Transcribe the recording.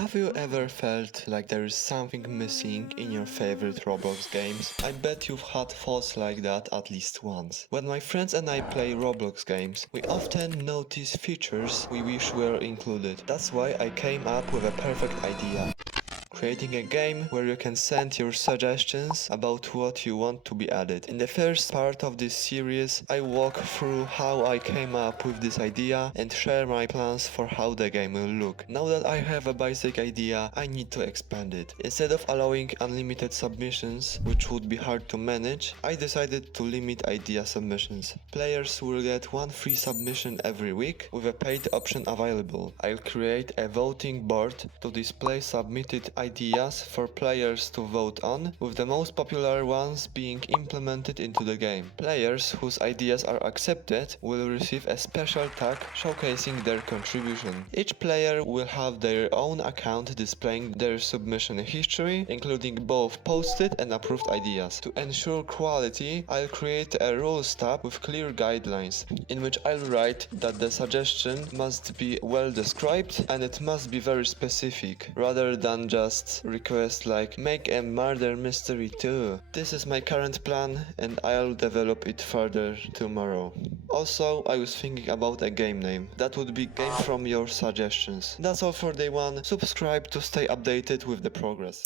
Have you ever felt like there is something missing in your favorite Roblox games? I bet you've had thoughts like that at least once. When my friends and I play Roblox games, we often notice features we wish were included. That's why I came up with a perfect idea. Creating a game where you can send your suggestions about what you want to be added. In the first part of this series, I walk through how I came up with this idea and share my plans for how the game will look. Now that I have a basic idea, I need to expand it. Instead of allowing unlimited submissions, which would be hard to manage, I decided to limit idea submissions. Players will get one free submission every week with a paid option available. I'll create a voting board to display submitted ideas for players to vote on, with the most popular ones being implemented into the game. Players whose ideas are accepted will receive a special tag showcasing their contribution. Each player will have their own account displaying their submission history, including both posted and approved ideas. To ensure quality, I'll create a rules tab with clear guidelines, in which I'll write that the suggestion must be well described and it must be very specific, rather than just requests like make a murder mystery too. This is my current plan and I'll develop it further tomorrow. Also, I was thinking about a game name. That would be Game from Your Suggestions. That's all for day 1. Subscribe to stay updated with the progress.